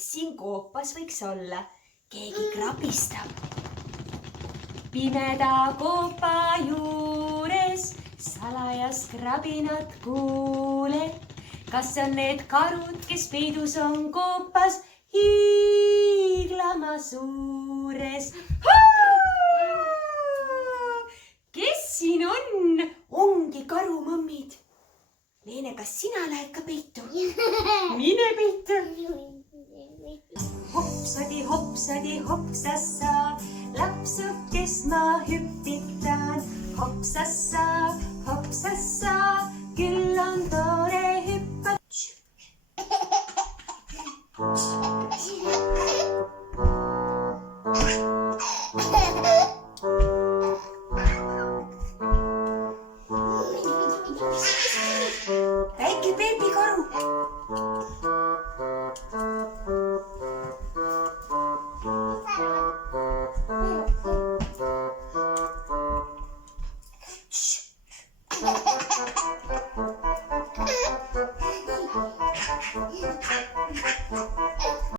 kes siin koopas võiks olla? Keegi krabistab. Pimeda koopa juures salajas krabinat kuule. Kas on need karud, kes peidus on koopas hiiglama suures? Kes siin on? Ongi karumammid. Leene, kas sina lähed ka peitu? Mine peitu. Hopsadi, hopsadi, hopsassa, lapsukes ma hüppitan. Hopsassa, hopsassa, küll on tore.